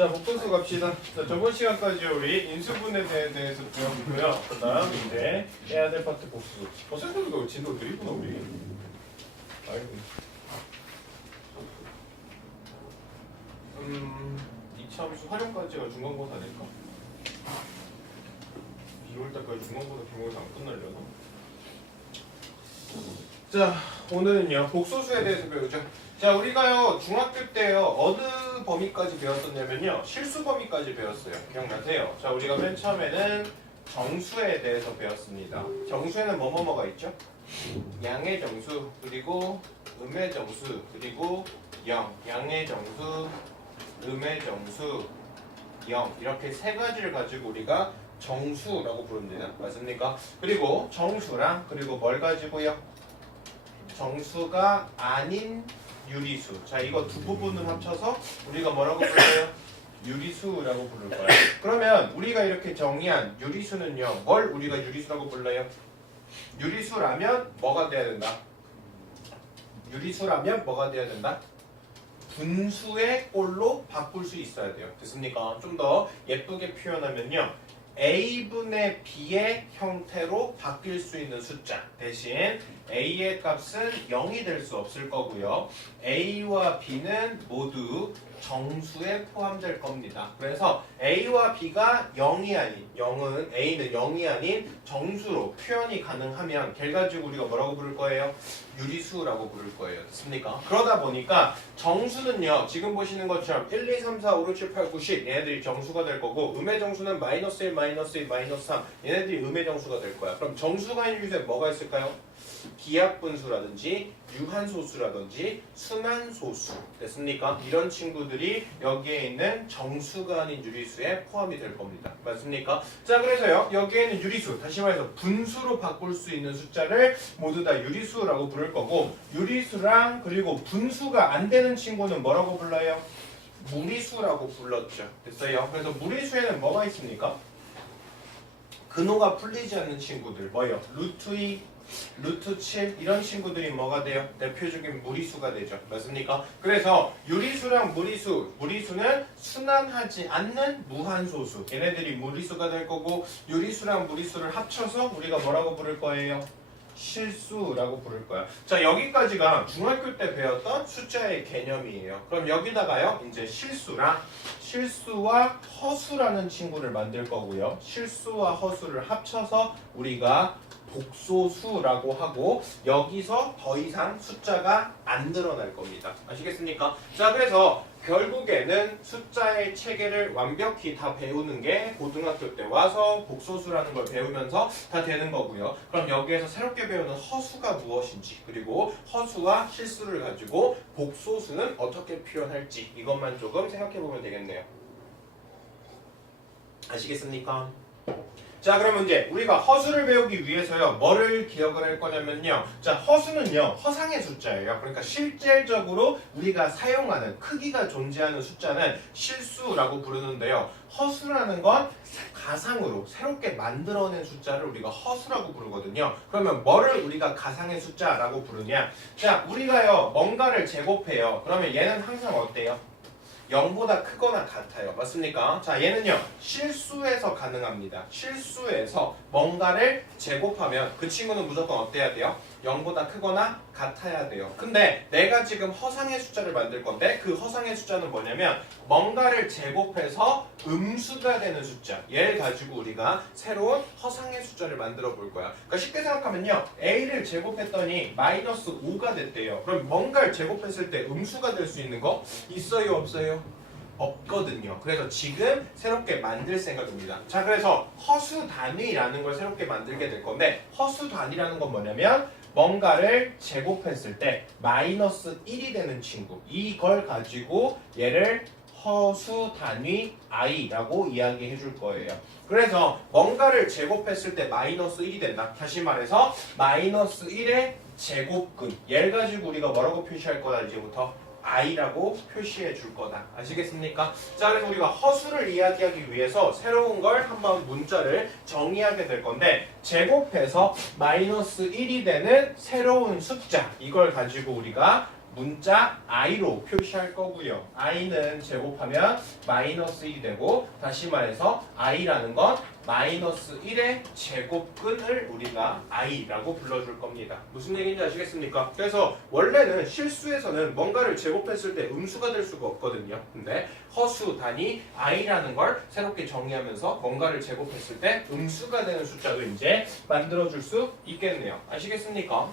자, 복분수 갑시다. 자, 저번 시간까지 우리 인수분해에 대해서 배웠고요. 그 다음 이제 해야 될 파트 복수. 생각보다 진도 느리구나 우리. 아이고. 이참수 활용까지가 중간고사 아닐까? 2월달까지 중간고사 기본고사 안 끝나려나? 자, 오늘은요 복소수에 대해서 배우죠. 자, 우리가요 중학교 때요 어느 범위까지 배웠었냐면요 실수 범위까지 배웠어요. 기억나세요? 자, 우리가 맨 처음에는 정수에 대해서 배웠습니다. 정수에는 뭐뭐뭐가 있죠? 양의 정수, 그리고 음의 정수, 그리고 0. 양의 정수, 음의 정수, 0. 이렇게 세 가지를 가지고 우리가 정수라고 부릅니다. 맞습니까? 그리고 정수랑 그리고 뭘 가지고요? 정수가 아닌 유리수. 자, 이거 두 부분을 합쳐서 우리가 뭐라고 불러요? 유리수라고 부를 거예요. 그러면 우리가 이렇게 정의한 유리수는요, 뭘 우리가 유리수라고 불러요? 유리수라면 뭐가 돼야 된다? 유리수라면 뭐가 돼야 된다? 분수의 꼴로 바꿀 수 있어야 돼요. 됐습니까? 좀 더 예쁘게 표현하면요, a분의 b의 형태로 바뀔 수 있는 숫자 대신 a의 값은 0이 될 수 없을 거고요. a와 b는 모두 정수에 포함될 겁니다. 그래서 a와 b가 0이 아닌 a는 0이 아닌 정수로 표현이 가능하면 걔 가지고 우리가 뭐라고 부를 거예요? 유리수라고 부를 거예요. 됐습니까? 그러다 보니까 정수는요 지금 보시는 것처럼 1, 2, 3, 4, 5, 6, 7, 8, 9, 10 얘네들이 정수가 될 거고 음의 정수는 마이너스 1, 마이너스 2, 마이너스 3 얘네들이 음의 정수가 될 거야. 그럼 정수가 아닌 유리수에 뭐가 있을까요? 기하분수라든지 유한소수라든지 순환소수. 됐습니까? 이런 친구들이 여기에 있는 정수가 아닌 유리수에 포함이 될 겁니다. 맞습니까? 자, 그래서요 여기에 있는 유리수, 다시 말해서 분수로 바꿀 수 있는 숫자를 모두 다 유리수라고 부를 거고, 유리수랑 그리고 분수가 안 되는 친구는 뭐라고 불러요? 무리수라고 불렀죠. 됐어요? 그래서 무리수에는 뭐가 있습니까? 근호가 풀리지 않는 친구들 뭐예요? 루트 2, 루트 7 이런 친구들이 뭐가 돼요? 대표적인 무리수가 되죠. 맞습니까? 그래서 유리수랑 무리수는 순환하지 않는 무한소수. 얘네들이 무리수가 될 거고, 유리수랑 무리수를 합쳐서 우리가 뭐라고 부를 거예요? 실수라고 부를 거야. 자, 여기까지가 중학교 때 배웠던 숫자의 개념이에요. 그럼 여기다가요 이제 실수와 허수라는 친구를 만들 거고요. 실수와 허수를 합쳐서 우리가 복소수라고 하고, 여기서 더 이상 숫자가 안 늘어날 겁니다. 아시겠습니까? 자, 그래서 결국에는 숫자의 체계를 완벽히 다 배우는 게 고등학교 때 와서 복소수라는 걸 배우면서 다 되는 거고요. 그럼 여기에서 새롭게 배우는 허수가 무엇인지, 그리고 허수와 실수를 가지고 복소수는 어떻게 표현할지, 이것만 조금 생각해 보면 되겠네요. 아시겠습니까? 자, 그러면 이제 우리가 허수를 배우기 위해서요 뭐를 기억을 할 거냐면요, 자, 허수는요 허상의 숫자예요. 그러니까 실질적으로 우리가 사용하는 크기가 존재하는 숫자는 실수라고 부르는데요, 허수라는 건 가상으로 새롭게 만들어낸 숫자를 우리가 허수라고 부르거든요. 그러면 뭐를 우리가 가상의 숫자라고 부르냐? 자, 우리가요 뭔가를 제곱해요. 그러면 얘는 항상 어때요? 0보다 크거나 같아요. 맞습니까? 자, 얘는요 실수에서 가능합니다. 실수에서 뭔가를 제곱하면 그 친구는 무조건 어때야 돼요? 0보다 크거나 같아야 돼요. 근데 내가 지금 허상의 숫자를 만들 건데, 그 허상의 숫자는 뭐냐면 뭔가를 제곱해서 음수가 되는 숫자, 얘를 가지고 우리가 새로운 허상의 숫자를 만들어 볼 거야. 그러니까 쉽게 생각하면요, a를 제곱했더니 마이너스 5가 됐대요. 그럼 뭔가를 제곱했을 때 음수가 될 수 있는 거 있어요, 없어요? 없거든요. 그래서 지금 새롭게 만들 생각입니다. 자, 그래서 허수 단위라는 걸 새롭게 만들게 될 건데, 허수 단위라는 건 뭐냐면 뭔가를 제곱했을 때 마이너스 1이 되는 친구, 이걸 가지고 얘를 허수 단위 i라고 이야기해 줄 거예요. 그래서 뭔가를 제곱했을 때 마이너스 1이 된다. 다시 말해서 마이너스 1의 제곱근, 얘를 가지고 우리가 뭐라고 표시할 거다? 이제부터 i라고 표시해 줄 거다. 아시겠습니까? 자, 그래서 우리가 허수를 이야기하기 위해서 새로운 걸 한번 문자를 정의하게 될 건데, 제곱해서 마이너스 1이 되는 새로운 숫자, 이걸 가지고 우리가 문자 i로 표시할 거고요. i는 제곱하면 마이너스 1이 되고 다시 말해서 i라는 건 마이너스 1의 제곱근을 우리가 i라고 불러줄 겁니다. 무슨 얘기인지 아시겠습니까? 그래서 원래는 실수에서는 뭔가를 제곱했을 때 음수가 될 수가 없거든요. 근데 허수 단위 i라는 걸 새롭게 정의하면서 뭔가를 제곱했을 때 음수가 되는 숫자도 이제 만들어줄 수 있겠네요. 아시겠습니까?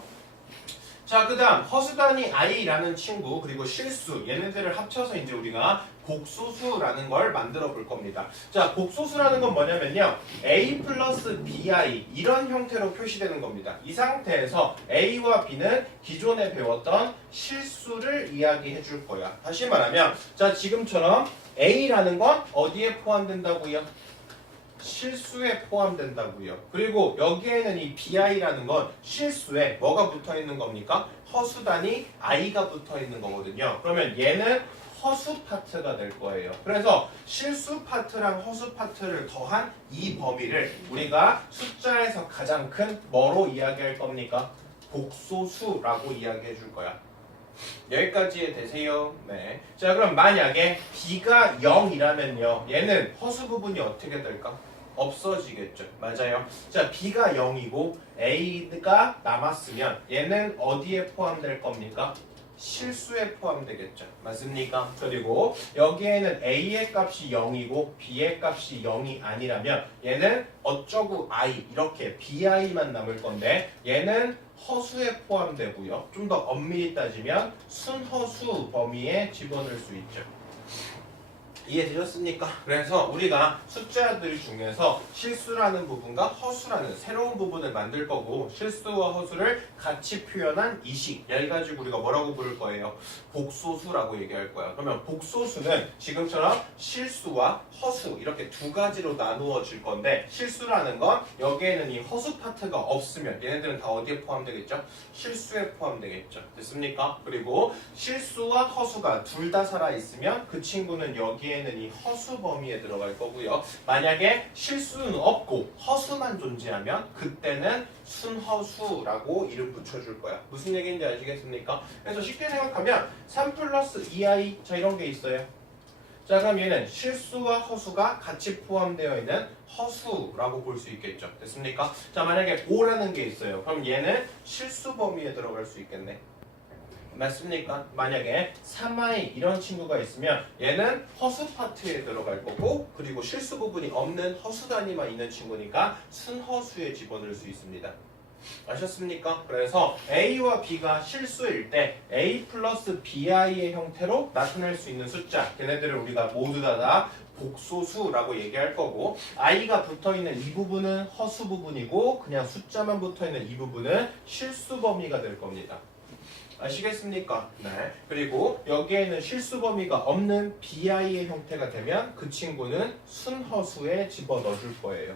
자, 그 다음 허수 단위 i라는 친구 그리고 실수 얘네들을 합쳐서 이제 우리가 복소수라는 걸 만들어 볼 겁니다. 자, 복소수라는 건 뭐냐면요. a 플러스 bi 이런 형태로 표시되는 겁니다. 이 상태에서 a와 b는 기존에 배웠던 실수를 이야기해 줄 거야. 다시 말하면 자, 지금처럼 a라는 건 어디에 포함된다고요? 실수에 포함된다고요. 그리고 여기에는 이 bi라는 건 실수에 뭐가 붙어 있는 겁니까? 허수 단위 i가 붙어 있는 거거든요. 그러면 얘는 허수 파트가 될 거예요. 그래서 실수 파트랑 허수 파트를 더한 이 범위를 우리가 숫자에서 가장 큰 뭐로 이야기할 겁니까? 복소수라고 이야기해 줄 거야. 여기까지 되세요. 네. 자, 그럼 만약에 b가 0이라면요. 얘는 허수 부분이 어떻게 될까? 없어지겠죠. 맞아요. 자, b가 0이고 a가 남았으면 얘는 어디에 포함될 겁니까? 실수에 포함되겠죠. 맞습니까? 그리고 여기에는 a의 값이 0이고 b의 값이 0이 아니라면 얘는 어쩌고 i 이렇게 bi만 남을 건데 얘는 허수에 포함되고요. 좀 더 엄밀히 따지면 순허수 범위에 집어넣을 수 있죠. 이해되셨습니까? 그래서 우리가 숫자들 중에서 실수라는 부분과 허수라는 새로운 부분을 만들 거고 실수와 허수를 같이 표현한 이식 얘를 가지고 우리가 뭐라고 부를 거예요? 복소수라고 얘기할 거야. 그러면 복소수는 지금처럼 실수와 허수 이렇게 두 가지로 나누어질 건데 실수라는 건 여기에는 이 허수 파트가 없으면 얘네들은 다 어디에 포함되겠죠? 실수에 포함되겠죠. 됐습니까? 그리고 실수와 허수가 둘 다 살아있으면 그 친구는 여기에는 이 허수 범위에 들어갈 거고요. 만약에 실수는 없고 허수만 존재하면 그때는 순허수라고 이름 붙여줄 거야. 무슨 얘기인지 아시겠습니까? 그래서 쉽게 생각하면 3 플러스 2i 자 이런 게 있어요. 자, 그럼 얘는 실수와 허수가 같이 포함되어 있는 허수라고 볼 수 있겠죠. 됐습니까? 자, 만약에 5라는 게 있어요. 그럼 얘는 실수 범위에 들어갈 수 있겠네. 맞습니까? 만약에 3i 이런 친구가 있으면 얘는 허수 파트에 들어갈 거고 그리고 실수 부분이 없는 허수 단위만 있는 친구니까 순허수에 집어넣을 수 있습니다. 아셨습니까? 그래서 a와 b가 실수일 때 a 플러스 bi의 형태로 나타낼 수 있는 숫자 걔네들을 우리가 모두 다 복소수라고 얘기할 거고 i가 붙어있는 이 부분은 허수 부분이고 그냥 숫자만 붙어있는 이 부분은 실수 범위가 될 겁니다. 아시겠습니까? 네. 그리고 여기에는 실수 범위가 없는 bi의 형태가 되면 그 친구는 순허수에 집어넣어줄 거예요.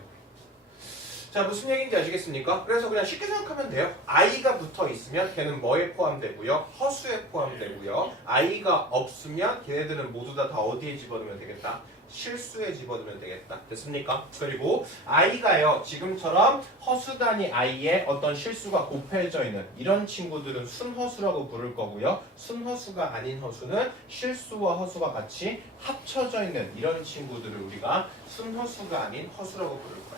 자, 무슨 얘기인지 아시겠습니까? 그래서 그냥 쉽게 생각하면 돼요. i가 붙어 있으면 걔는 뭐에 포함되고요? 허수에 포함되고요. i가 없으면 걔네들은 모두 다 어디에 집어넣으면 되겠다? 실수에 집어넣으면 되겠다. 됐습니까? 그리고 i가요. 지금처럼 허수 단위 i에 어떤 실수가 곱해져 있는 이런 친구들은 순허수라고 부를 거고요. 순허수가 아닌 허수는 실수와 허수가 같이 합쳐져 있는 이런 친구들을 우리가 순허수가 아닌 허수라고 부를 거예요.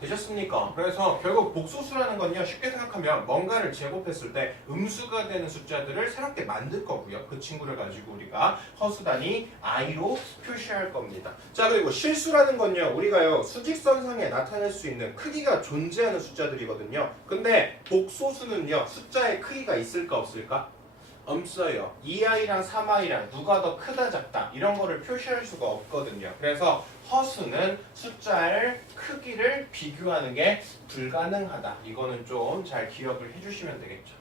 되셨습니까? 그래서 결국 복소수라는 건요 쉽게 생각하면 뭔가를 제곱했을 때 음수가 되는 숫자들을 새롭게 만들 거고요. 그 친구를 가지고 우리가 허수 단위 i로 표시할 겁니다. 자, 그리고 실수라는 건요 우리가요 수직선상에 나타낼 수 있는 크기가 존재하는 숫자들이거든요. 근데 복소수는요 숫자의 크기가 있을까 없을까? 없어요. 2i랑 3i랑 누가 더 크다 작다 이런 거를 표시할 수가 없거든요. 그래서 허수는 숫자의 크기를 비교하는 게 불가능하다. 이거는 좀 잘 기억을 해주시면 되겠죠.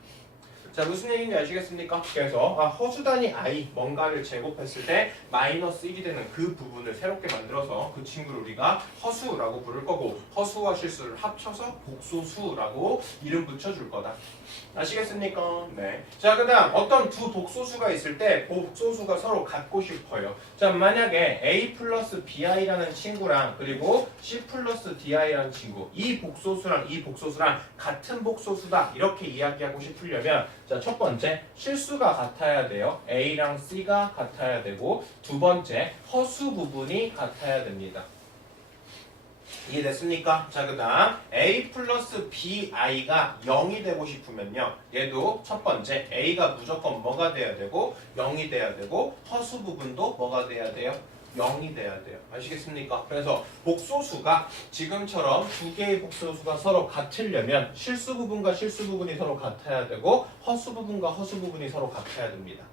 자, 무슨 얘기인지 아시겠습니까? 그래서 허수 단위 i 뭔가를 제곱했을 때 마이너스 1이 되는 그 부분을 새롭게 만들어서 그 친구를 우리가 허수라고 부를 거고 허수와 실수를 합쳐서 복소수라고 이름 붙여줄 거다. 아시겠습니까? 네. 자, 그 다음 어떤 두 복소수가 있을 때 복소수가 서로 같고 싶어요. 자, 만약에 a 플러스 bi라는 친구랑 그리고 c 플러스 di라는 친구 이 복소수랑 이 복소수랑 같은 복소수다 이렇게 이야기하고 싶으려면 자, 첫 번째 실수가 같아야 돼요. A랑 C가 같아야 되고 두 번째 허수 부분이 같아야 됩니다. 이해됐습니까? 자, 그 다음 A 플러스 BI가 0이 되고 싶으면요. 얘도 첫 번째 A가 무조건 뭐가 돼야 되고 0이 돼야 되고 허수 부분도 뭐가 돼야 돼요? 0이 돼야 돼요. 아시겠습니까? 그래서 복소수가 지금처럼 두 개의 복소수가 서로 같으려면 실수 부분과 실수 부분이 서로 같아야 되고 허수 부분과 허수 부분이 서로 같아야 됩니다.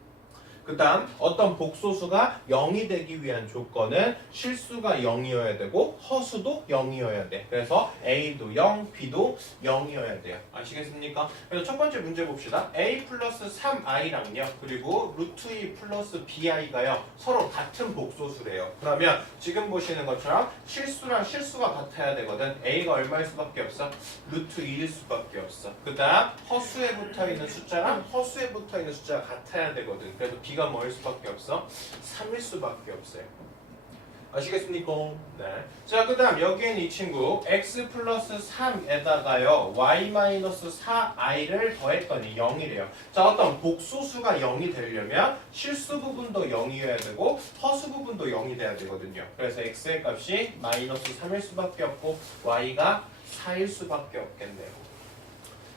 그 다음 어떤 복소수가 0이 되기 위한 조건은 실수가 0이어야 되고 허수도 0이어야 돼. 그래서 A도 0, B도 0이어야 돼요. 아시겠습니까? 그래서 첫 번째 문제 봅시다. A 플러스 3i랑요. 그리고 루트 2 플러스 bi가요. 서로 같은 복소수래요. 그러면 지금 보시는 것처럼 실수랑 실수가 같아야 되거든. A가 얼마일 수밖에 없어? 루트 2일 수밖에 없어. 그 다음 허수에 붙어있는 숫자랑 허수에 붙어있는 숫자가 같아야 되거든. 그래서 B가 뭐일 수밖에 없어? 3일 수밖에 없어요. 아시겠습니까? 네. 자, 그 다음 여기에는 이 친구 x 플러스 3에다가요 y 마이너스 4i를 더했더니 0이래요. 자, 어떤 복소수가 0이 되려면 실수 부분도 0이어야 되고 허수 부분도 0이 돼야 되거든요. 그래서 x의 값이 마이너스 3일 수밖에 없고 y가 4일 수밖에 없겠네요.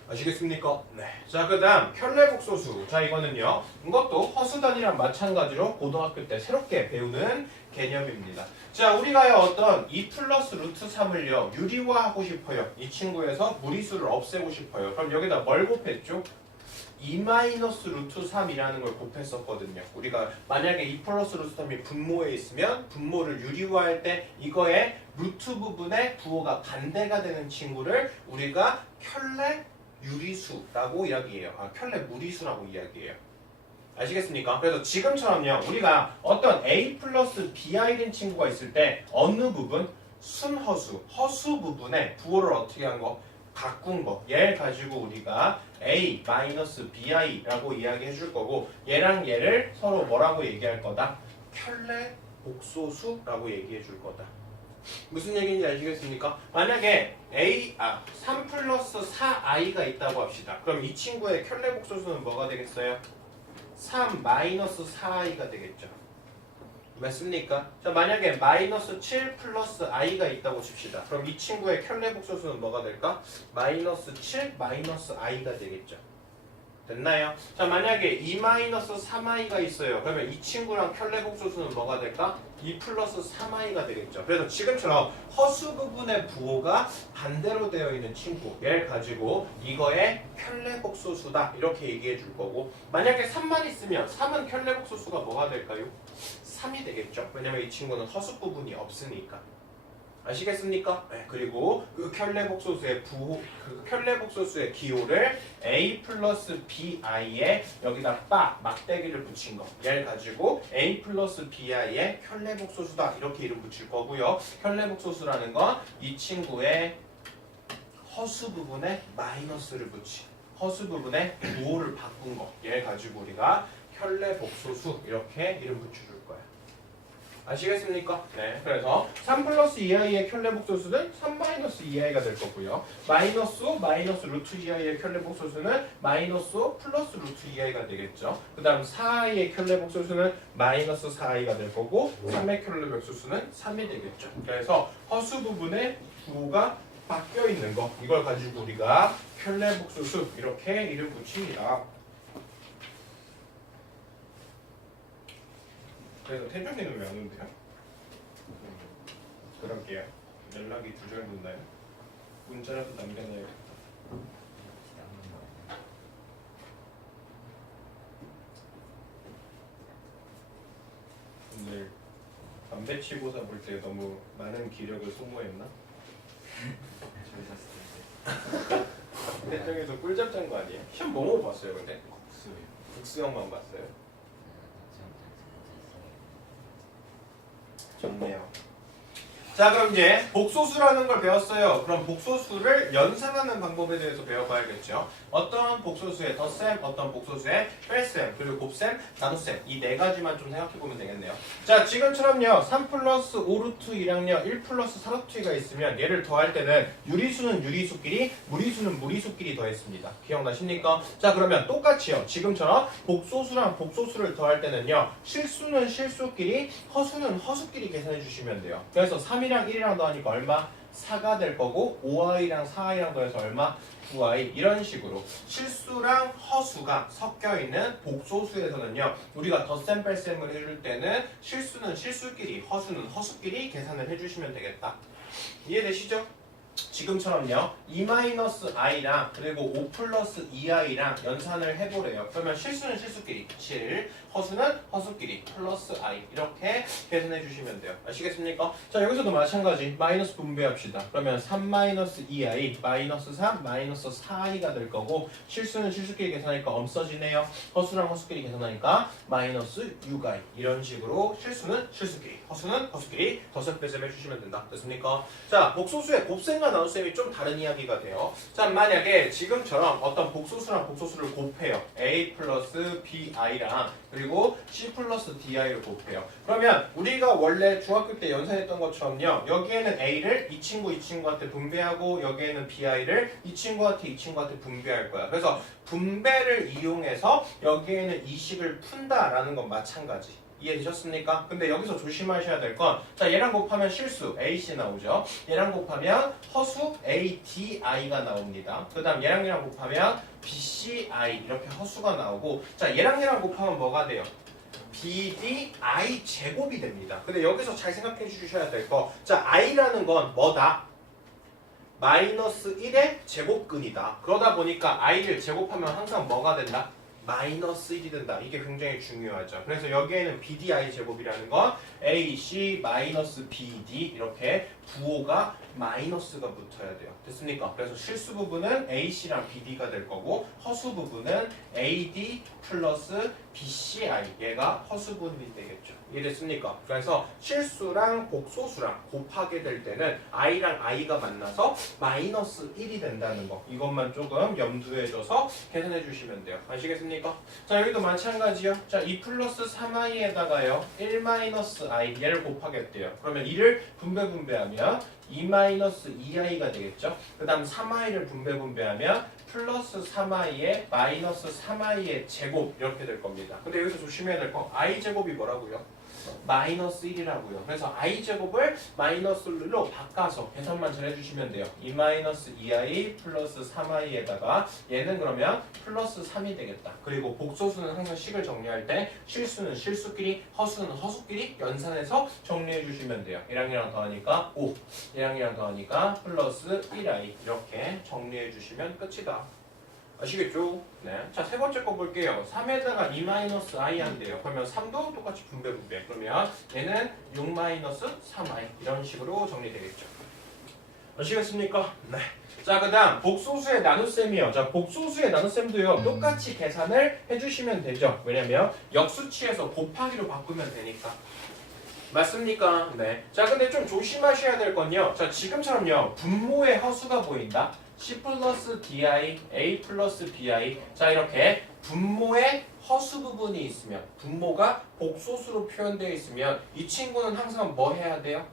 아시겠습니까? 네. 자, 그 다음 켤레복소수. 자, 이거는요. 이것도 허수단위랑 마찬가지로 고등학교 때 새롭게 배우는 개념입니다. 자, 우리가요 어떤 2 플러스 루트 3을요 유리화하고 싶어요. 이 친구에서 무리수를 없애고 싶어요. 그럼 여기다 뭘 곱했죠? 2 마이너스 루트 3이라는 걸 곱했었거든요. 우리가 만약에 2 플러스 루트 3이 분모에 있으면 분모를 유리화할 때 이거의 루트 부분의 부호가 반대가 되는 친구를 우리가 켤레 유리수라고 이야기해요. 켤레 무리수라고 이야기해요. 아시겠습니까? 그래서 지금처럼요. 우리가 어떤 A 플러스 BI된 친구가 있을 때 어느 부분? 순허수, 허수 부분에 부호를 어떻게 한 거? 바꾼 거. 얘를 가지고 우리가 A 마이너스 BI라고 이야기해 줄 거고 얘랑 얘를 서로 뭐라고 얘기할 거다? 켤레 복소수라고 얘기해 줄 거다. 무슨 얘기인지 아시겠습니까? 만약에 3 플러스 4i가 있다고 합시다. 그럼 이 친구의 켤레 복소수는 뭐가 되겠어요? 3 마이너스 4i가 되겠죠. 맞습니까? 자, 만약에 마이너스 7 플러스 i가 있다고 칩시다. 그럼 이 친구의 켤레 복소수는 뭐가 될까? 마이너스 7 마이너스 i가 되겠죠. 됐나요? 자, 만약에 2 마이너스 3i가 있어요. 그러면 이 친구랑 켤레 복소수는 뭐가 될까? 2 플러스 3i가 되겠죠. 그래서 지금처럼 허수 부분의 부호가 반대로 되어 있는 친구 얘를 가지고 이거의 켤레 복소수다 이렇게 얘기해 줄 거고 만약에 3만 있으면 3은 켤레 복소수가 뭐가 될까요? 3이 되겠죠. 왜냐면 이 친구는 허수 부분이 없으니까. 아시겠습니까? 네, 그리고 그 켤레 복소수의 그 켤레 복소수의 기호를 A 플러스 BI에 여기다 막대기를 붙인 거. 얘를 가지고 A 플러스 BI의 켤레 복소수다 이렇게 이름 붙일 거고요. 켤레 복소수라는 건 이 친구의 허수 부분에 마이너스를 붙인 허수 부분에 부호를 바꾼 거. 얘를 가지고 우리가 켤레 복소수 이렇게 이름 붙여줄 거예요. 아시겠습니까? 네. 그래서 3 플러스 2i의 켤레 복소수는 3 마이너스 2i가 될 거고요. 마이너스 루트 2i의 켤레 복소수는 마이너스 플러스 루트 2i가 되겠죠. 그 다음 4i의 켤레 복소수는 마이너스 4i가 될 거고 3의 켤레 복소수는 3이 되겠죠. 그래서 허수 부분에 부호가 바뀌어 있는 거 이걸 가지고 우리가 켤레 복소수 이렇게 이름 붙입니다. 그래서 태준이는 왜 안 온대요? 그럴게요. 연락이 두절됐나요? 문자라도 남겨놔야겠다. 오늘 담배치고사 볼 때 너무 많은 기력을 소모했나? 태준이도 꿀잠 잔 거 아니에요? 시험 뭐뭐 봤어요 근데? 국수형만 봤어요? 좋네요. 자, 그럼 이제 복소수라는 걸 배웠어요. 그럼 복소수를 연산하는 방법에 대해서 배워봐야겠죠. 어떤 복소수의 덧셈, 어떤 복소수의 뺄셈, 그리고 곱셈, 나눗셈 이 네 가지만 좀 생각해보면 되겠네요. 자, 지금처럼요 3 플러스 5루트 2랑요 1 플러스 4루트 2가 있으면 얘를 더할 때는 유리수는 유리수끼리, 무리수는 무리수끼리 더했습니다. 기억나십니까? 자, 그러면 똑같이요. 지금처럼 복소수랑 복소수를 더할 때는요 실수는 실수끼리, 허수는 허수끼리 계산해 주시면 돼요. 그래서 3이랑 1이랑 더하니까 얼마? 4가 될 거고 5i랑 4i랑 더해서 얼마? 9i 이런 식으로 실수랑 허수가 섞여 있는 복소수에서는요 우리가 덧셈 뺄셈을 해줄 때는 실수는 실수끼리, 허수는 허수끼리 계산을 해주시면 되겠다. 이해되시죠? 지금처럼요 2-i랑 그리고 5 플러스 2i랑 연산을 해보래요. 그러면 실수는 실수끼리 7, 허수는 허수끼리 플러스 i 이렇게 계산해 주시면 돼요. 아시겠습니까? 자, 여기서도 마찬가지 마이너스 분배합시다. 그러면 3-2i 마이너스 3 마이너스 4i가 될 거고 실수는 실수끼리 계산하니까 없어지네요. 허수랑 허수끼리 계산하니까 마이너스 6i 이런 식으로 실수는 실수끼리, 허수는 허수끼리 덧셈 뺄셈 해주시면 된다. 됐습니까? 자, 복소수의 곱셈과 나눗셈이 좀 다른 이야기가 돼요. 자, 만약에 지금처럼 어떤 복소수랑 복소수를 곱해요. a 플러스 bi랑 그리고 c 플러스 di를 곱해요. 그러면 우리가 원래 중학교 때 연산했던 것처럼요. 여기에는 a를 이 친구한테 분배하고 여기에는 bi를 이 친구한테 분배할 거야. 그래서 분배를 이용해서 여기에는 이 식을 푼다라는 건 마찬가지. 이해되셨습니까? 근데 여기서 조심하셔야 될 건, 자, 얘랑 곱하면 실수 AC 나오죠. 얘랑 곱하면 허수 ADI가 나옵니다. 그 다음 얘랑 곱하면 BCI 이렇게 허수가 나오고, 자, 얘랑 곱하면 뭐가 돼요? BDI 제곱이 됩니다. 근데 여기서 잘 생각해 주셔야 될 거, 자, I라는 건 뭐다? 마이너스 1의 제곱근이다. 그러다 보니까 I를 제곱하면 항상 뭐가 된다? 마이너스 1이 된다. 이게 굉장히 중요하죠. 그래서 여기에는 BDI 제곱이라는 건 AC 마이너스 BD 이렇게 부호가 마이너스가 붙어야 돼요. 됐습니까? 그래서 실수 부분은 AC랑 BD가 될 거고 허수 부분은 AD 플러스 BCI 얘가 허수 부분이 되겠죠. 이해됐습니까? 그래서 실수랑 복소수랑 곱하게 될 때는 I랑 I가 만나서 마이너스 1이 된다는 거 이것만 조금 염두에 둬서 계산해 주시면 돼요. 아시겠습니까? 자, 여기도 마찬가지요. 자, 2 플러스 3i에다가요 1 마이너스 i 얘를 곱하겠대요. 그러면 2를 분배하면 2 마이너스 2i가 되겠죠. 그 다음 3i를 분배하면 플러스 3i에 마이너스 3i의 제곱 이렇게 될 겁니다. 근데 여기서 조심해야 될 거 i 제곱이 뭐라고요? 마이너스 1이라고요. 그래서 i제곱을 마이너스 1로 바꿔서 계산만 잘 해주시면 돼요. 2 마이너스 2i 플러스 3i에다가 얘는 그러면 플러스 3이 되겠다. 그리고 복소수는 항상 식을 정리할 때 실수는 실수끼리, 허수는 허수끼리 연산해서 정리해 주시면 돼요. 얘랑 더하니까 5, 얘랑 더하니까 플러스 1i 이렇게 정리해 주시면 끝이다. 아시겠죠? 네. 자, 세 번째 거 볼게요. 3에다가 2-i 한대요. 그러면 3도 똑같이 분배. 그러면 얘는 6-3i 이런 식으로 정리되겠죠. 아시겠습니까? 네. 자, 그 다음 복소수의 나눗셈이요. 자, 복소수의 나눗셈도요. 똑같이 계산을 해주시면 되죠. 왜냐면 역수치에서 곱하기로 바꾸면 되니까. 맞습니까? 네. 자, 근데 좀 조심하셔야 될 건요. 자, 지금처럼요. 분모의 허수가 보인다. C 플러스 DI, A 플러스 BI. 자, 이렇게 분모의 허수 부분이 있으면, 분모가 복소수로 표현되어 있으면 이 친구는 항상 뭐 해야 돼요?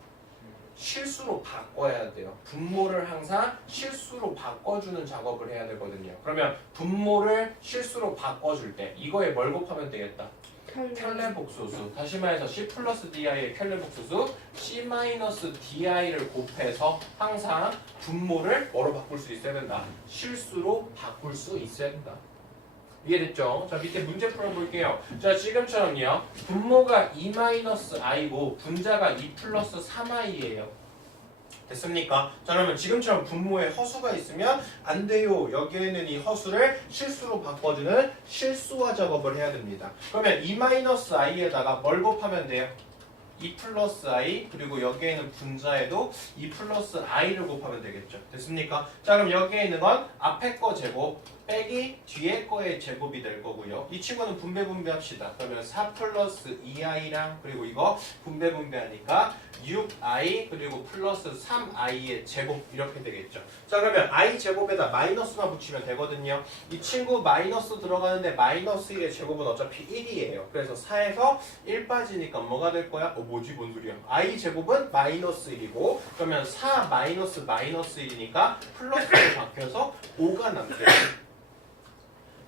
실수로 바꿔야 돼요. 분모를 항상 실수로 바꿔주는 작업을 해야 되거든요. 그러면 분모를 실수로 바꿔줄 때 이거에 뭘 곱하면 되겠다? 켈레 복소수. 다시 말해서 C 플러스 DI의 켈레 복소수 C 마이너스 DI를 곱해서 항상 분모를 뭐로 바꿀 수 있어야 된다? 실수로 바꿀 수 있어야 된다. 이해됐죠? 자, 밑에 문제 풀어볼게요. 자, 지금처럼요. 분모가 2-i고 분자가 2 플러스 3i예요. 됐습니까? 자, 그러면 지금처럼 분모에 허수가 있으면 안 돼요. 여기에는 이 허수를 실수로 바꿔주는 실수화 작업을 해야 됩니다. 그러면 2-i에다가 뭘 곱하면 돼요? 2 플러스 i 그리고 여기에는 분자에도 2 플러스 i를 곱하면 되겠죠. 됐습니까? 자, 그럼 여기에 있는 건 앞에 거 제곱 빼기 뒤에 거의 제곱이 될 거고요. 이 친구는 분배합시다. 그러면 4 플러스 2i랑 그리고 이거 분배하니까 6i 그리고 플러스 3i의 제곱 이렇게 되겠죠. 자 그러면 i 제곱에다 마이너스만 붙이면 되거든요. 이 친구 마이너스 들어가는데 마이너스 1의 제곱은 어차피 1이에요. 그래서 4에서 1 빠지니까 뭐가 될 거야? 뭐지 뭔 소리야? i 제곱은 마이너스 1이고 그러면 4 마이너스 1이니까 플러스로 바뀌어서 5가 남게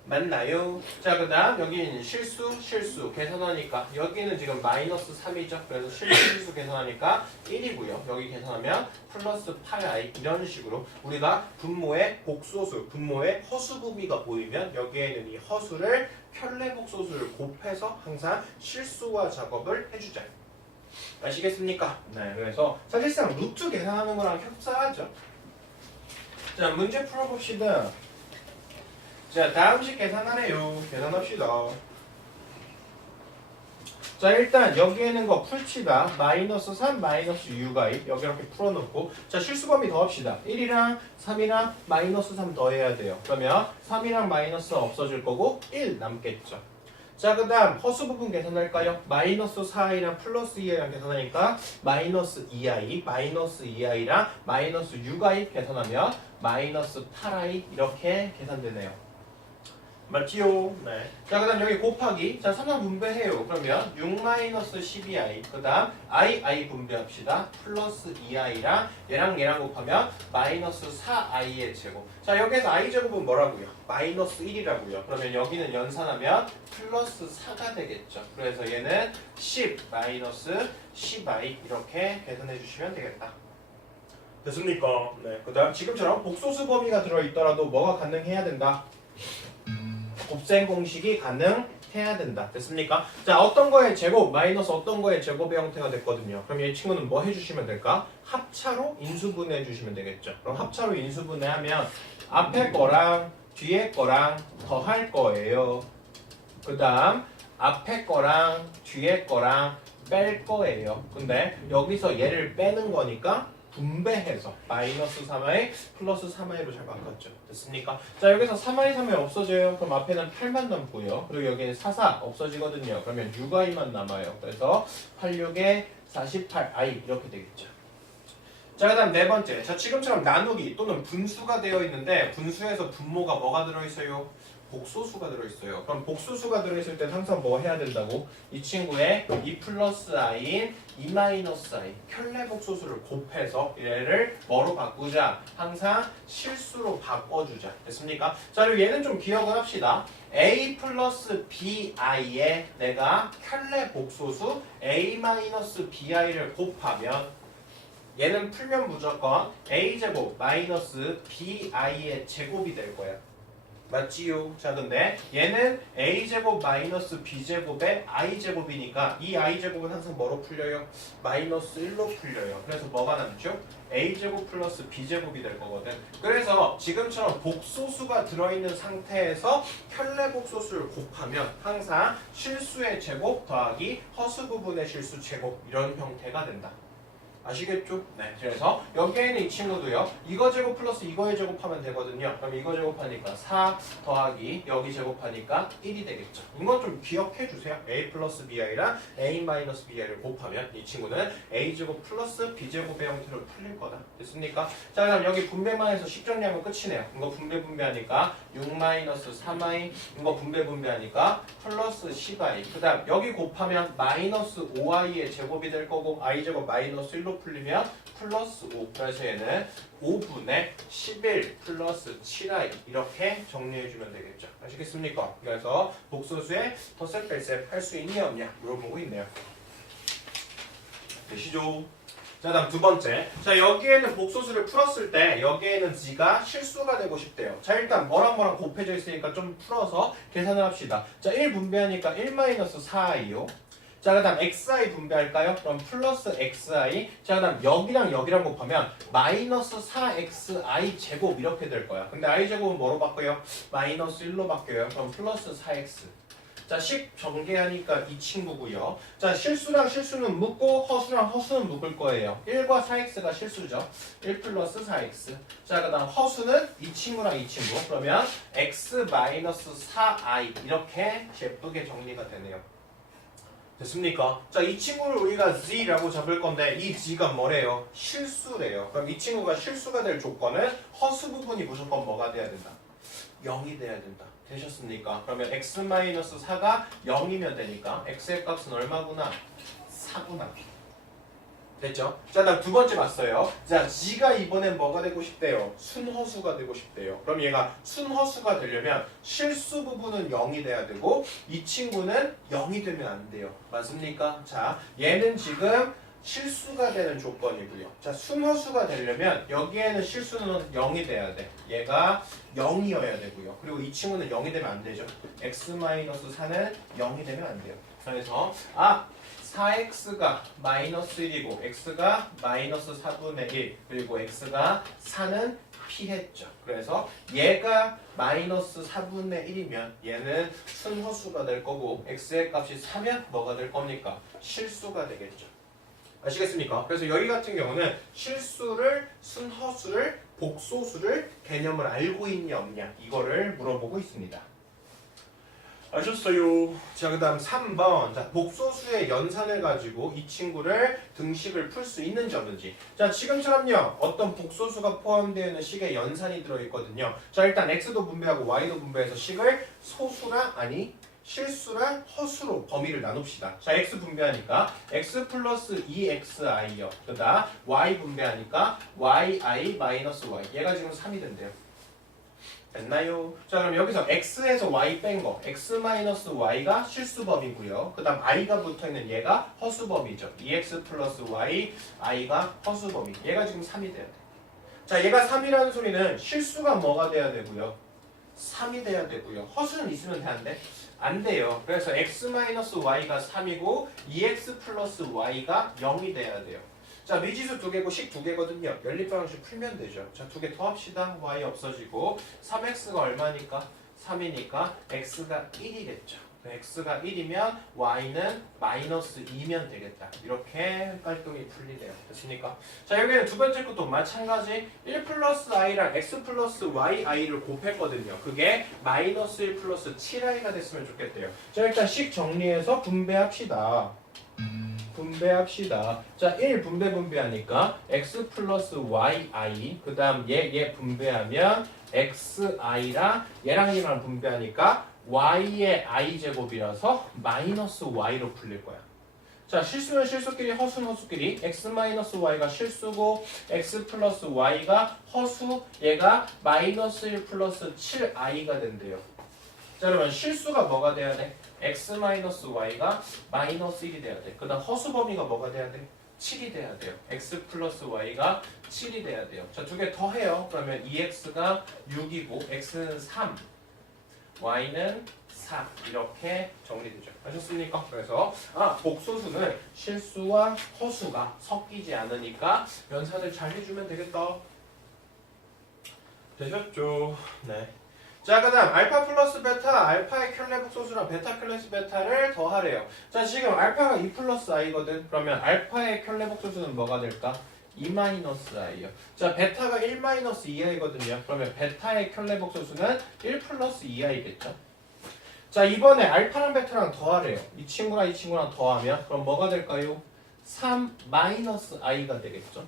맞나요? 자, 그 다음 여기는 실수 계산하니까 여기는 지금 마이너스 3이죠. 그래서 실수 계산하니까 1이고요. 여기 계산하면 플러스 8i 이런 식으로 우리가 분모의 복소수, 분모의 허수 부비가 보이면 여기에는 이 허수를 켤레복소수를 곱해서 항상 실수와 작업을 해주자. 아시겠습니까? 네, 그래서 사실상 루트 계산하는 거랑 흡사하죠. 자, 문제 풀어봅시다. 자, 다음식 계산하래요. 계산합시다. 자, 일단 여기에는 거 풀치다. 마이너스 3, 마이너스 6i 여기 이렇게 풀어놓고 자, 실수범위 더합시다. 1이랑 3이랑 마이너스 3 더해야 돼요. 그러면 3이랑 마이너스 없어질 거고 1 남겠죠. 자, 그 다음 허수 부분 계산할까요? 마이너스 4i랑 플러스 2i랑 계산하니까 마이너스 2i랑 마이너스 6i 계산하면 마이너스 8i 이렇게 계산되네요. 맞지요? 네. 자, 그 다음 여기 곱하기. 자, 3랑 분배해요. 그러면 6-12i. 그 다음 i 분배합시다. 플러스 2i랑 얘랑 곱하면 마이너스 4i의 제곱. 자, 여기에서 i 제곱은 뭐라고요? 마이너스 1이라고요. 그러면 여기는 연산하면 플러스 4가 되겠죠. 그래서 얘는 10 마이너스 10i 이렇게 계산해 주시면 되겠다. 됐습니까? 네. 그 다음 지금처럼 복소수 범위가 들어있더라도 뭐가 가능해야 된다? 곱셈 공식이 가능해야 된다. 됐습니까? 자, 어떤 거의 제곱 마이너스 어떤 거의 제곱의 형태가 됐거든요. 그럼 이 친구는 뭐 해주시면 될까? 합차로 인수분해 해주시면 되겠죠. 그럼 합차로 인수분해하면 앞에 거랑 뒤에 거랑 더할 거예요. 그 다음 앞에 거랑 뒤에 거랑 뺄 거예요. 근데 여기서 얘를 빼는 거니까 분배해서 마이너스 3i 플러스 3i로 잘 바꿨죠. 됐습니까? 자, 여기서 3i, 3i 없어져요. 그럼 앞에는 8만 남고요. 그리고 여기는 4, 4 없어지거든요. 그러면 6i만 남아요. 그래서 8, 6에 48i 이렇게 되겠죠. 자, 그 다음 네 번째. 자, 지금처럼 나누기 또는 분수가 되어 있는데 분수에서 분모가 뭐가 들어있어요? 복소수가 들어있어요. 그럼 복소수가 들어있을 때 항상 뭐 해야 된다고? 이 친구의 2 플러스 i인 2 마이너스 i 켤레 복소수를 곱해서 얘를 뭐로 바꾸자? 항상 실수로 바꿔주자. 됐습니까? 자, 그리고 얘는 좀 기억을 합시다. a 플러스 bi에 내가 켤레 복소수 a 마이너스 bi를 곱하면 얘는 풀면 무조건 a제곱 마이너스 bi의 제곱이 될 거야. 맞지요? 자, 근데 얘는 a제곱 마이너스 b제곱의 i제곱이니까 이 i제곱은 항상 뭐로 풀려요? 마이너스 1로 풀려요. 그래서 뭐가 남죠? a제곱 플러스 b제곱이 될 거거든. 그래서 지금처럼 복소수가 들어있는 상태에서 켤레 복소수를 곱하면 항상 실수의 제곱 더하기 허수 부분의 실수 제곱 이런 형태가 된다. 아시겠죠? 네. 그래서 여기에는 이 친구도요. 이거 제곱 플러스 이거의 제곱하면 되거든요. 그럼 이거 제곱하니까 4 더하기 여기 제곱하니까 1이 되겠죠. 이건 좀 기억해 주세요. a 플러스 bi랑 a 마이너스 bi를 곱하면 이 친구는 a 제곱 플러스 b 제곱의 형태로 풀릴 거다. 됐습니까? 자, 그럼 여기 분배만 해서 식 정리하면 끝이네요. 이거 분배하니까 6 마이너스 3i 이거 분배하니까 플러스 10i 그 다음 여기 곱하면 마이너스 5i의 제곱이 될 거고 i 제곱 마이너스 1로 풀리면 플러스 5 그래서 얘는 5분의 11 플러스 7i 이렇게 정리해주면 되겠죠. 아시겠습니까? 그래서 복소수에 덧셈 뺄셈 할 수 있냐 없냐 물어보고 있네요. 되시죠? 자, 다음 두 번째. 자, 여기에는 복소수를 풀었을 때 여기에는 g가 실수가 되고 싶대요. 자, 일단 뭐랑 곱해져 있으니까 좀 풀어서 계산을 합시다. 자, 1 분배하니까 1-4i요. 자, 그 다음 xi 분배할까요? 그럼 플러스 xi. 자, 그 다음 여기랑 곱하면 마이너스 4xi 제곱 이렇게 될 거야. 근데 i 제곱은 뭐로 바꿔요? 마이너스 1로 바뀌어요. 그럼 플러스 4x. 자, 식 전개하니까 이 친구고요. 자, 실수랑 실수는 묶고 허수랑 허수는 묶을 거예요. 1과 4x가 실수죠. 1 플러스 4x. 자, 그 다음 허수는 이 친구랑 이 친구. 그러면 x 마이너스 4i 이렇게 예쁘게 정리가 되네요. 됐습니까? 자, 이 친구를 우리가 z라고 잡을 건데 이 z가 뭐래요? 실수래요. 그럼 이 친구가 실수가 될 조건은 허수 부분이 무조건 뭐가 돼야 된다? 0이 돼야 된다. 되셨습니까? 그러면 x-4가 0이면 되니까 x의 값은 얼마구나? 4구나. 됐죠? 자, 다음 두 번째 봤어요. 자, g가 이번엔 뭐가 되고 싶대요? 순허수가 되고 싶대요. 그럼 얘가 순허수가 되려면 실수 부분은 0이 돼야 되고 이 친구는 0이 되면 안 돼요. 맞습니까? 자, 얘는 지금 실수가 되는 조건이고요. 자, 순허수가 되려면 여기에는 실수는 0이 돼야 돼. 얘가 0이어야 되고요. 그리고 이 친구는 0이 되면 안 되죠. x-4는 0이 되면 안 돼요. 그래서 4x가 마이너스 1이고 x가 마이너스 4분의 1 그리고 x가 4는 피했죠. 그래서 얘가 마이너스 4분의 1이면 얘는 순허수가 될 거고 x의 값이 4면 뭐가 될 겁니까? 실수가 되겠죠. 아시겠습니까? 그래서 여기 같은 경우는 실수를, 순허수를, 복소수를 개념을 알고 있냐 없냐 이거를 물어보고 있습니다. 아셨어요? 자, 그 다음 3번. 자, 복소수의 연산을 가지고 이 친구를 등식을 풀 수 있는지 없는지. 자, 지금처럼요. 어떤 복소수가 포함되어 있는 식의 연산이 들어있거든요. 자, 일단 x도 분배하고 y도 분배해서 식을 소수랑 아니 실수랑 허수로 범위를 나눕시다. 자, x 분배하니까 x 플러스 2xi요. 그다음 y 분배하니까 yi 마이너스 y. 얘가 지금 3이 된대요. 됐나요? 자, 그럼 여기서 x에서 y 뺀 거 x-y가 실수범위고요. 그 다음 i가 붙어있는 얘가 허수범위죠. 2x 플러스 y, i가 허수범위. 얘가 지금 3이 돼야 돼. 자, 얘가 3이라는 소리는 실수가 뭐가 돼야 되고요? 3이 돼야 되고요. 허수는 있으면 되는데 안 돼요. 그래서 x-y가 3이고 2x 플러스 y가 0이 돼야 돼요. 자, 미지수 2개고 식 2개거든요. 연립방정식 풀면 되죠. 자, 2개 더합시다. y 없어지고 3x가 얼마니까? 3이니까 x가 1이겠죠. x가 1이면 y는 마이너스 2면 되겠다. 이렇게 깔끔히 풀리네요. 됐습니까? 자, 여기는 두 번째 것도 마찬가지 1 플러스 i랑 x 플러스 yi를 곱했거든요. 그게 마이너스 1 플러스 7i가 됐으면 좋겠대요. 자, 일단 식 정리해서 분배합시다. 자, 1 분배하니까 x 플러스 yi 그 다음 얘 분배하면 xi랑 얘랑 분배하니까 y의 i제곱이라서 마이너스 y로 풀릴 거야. 자, 실수는 실수끼리 허수는 허수끼리 x-y가 실수고 x 플러스 y가 허수 얘가 마이너스 1 플러스 7i가 된대요. 자, 그러면 실수가 뭐가 돼야 돼? x-y가 마이너스 1이 돼야 돼. 그 다음 허수 범위가 뭐가 돼야 돼? 7이 돼야 돼요. x 플러스 y가 7이 돼야 돼요. 자, 두 개 더 해요. 그러면 2x가 6이고 x는 3, y는 4 이렇게 정리되죠. 아셨습니까? 그래서 복소수는 실수와 허수가 섞이지 않으니까 연산을 잘 해주면 되겠다. 되셨죠? 네. 자, 그 다음 알파 플러스 베타, 알파의 켤레 복소수랑 베타 플러스 베타를 더하래요. 자, 지금 알파가 2 플러스 i거든. 그러면 알파의 켤레 복소수는 뭐가 될까? 2 마이너스 i요. 자, 베타가 1 마이너스 2i거든요. 그러면 베타의 켤레 복소수는 1 플러스 2i겠죠. 자, 이번에 알파랑 베타랑 더하래요. 이 친구랑 더하면 그럼 뭐가 될까요? 3 마이너스 i가 되겠죠.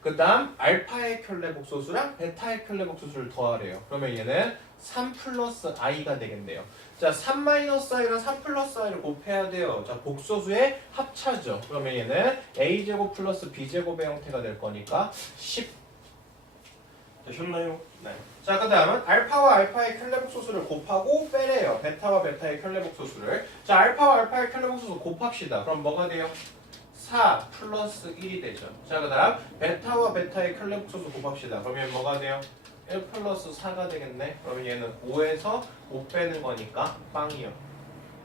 그 다음 알파의 켤레 복소수랑 베타의 켤레 복소수를 더하래요. 그러면 얘는 3 플러스 i가 되겠네요. 자, 3 마이너스 i랑 3 플러스 i를 곱해야 돼요. 자, 복소수의 합차죠. 그러면 얘는 a제곱 플러스 b제곱의 형태가 될 거니까 10 되셨나요? 네. 자, 그 다음은 알파와 알파의 켤레 복소수를 곱하고 빼래요. 베타와 베타의 켤레 복소수를. 자, 알파와 알파의 켤레 복소수 곱합시다. 그럼 뭐가 돼요? 4 플러스 1이 되죠. 자, 그 다음 베타와 베타의 켤레 복소수 곱합시다. 그러면 뭐가 돼요? 1 플러스 4가 되겠네. 그러면 얘는 5에서 5 빼는 거니까 빵이요.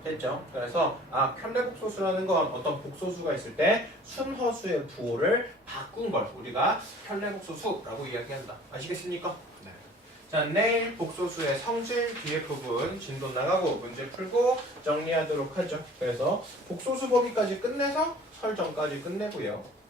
됐죠? 그래서 켤레 복소수라는 건 어떤 복소수가 있을 때 순허수의 부호를 바꾼 걸 우리가 켤레 복소수라고 이야기한다. 아시겠습니까? 네. 자, 내일 복소수의 성질 뒤에 부분 진도 나가고 문제 풀고 정리하도록 하죠. 그래서 복소수 보기까지 끝내서 설정까지 끝내고요.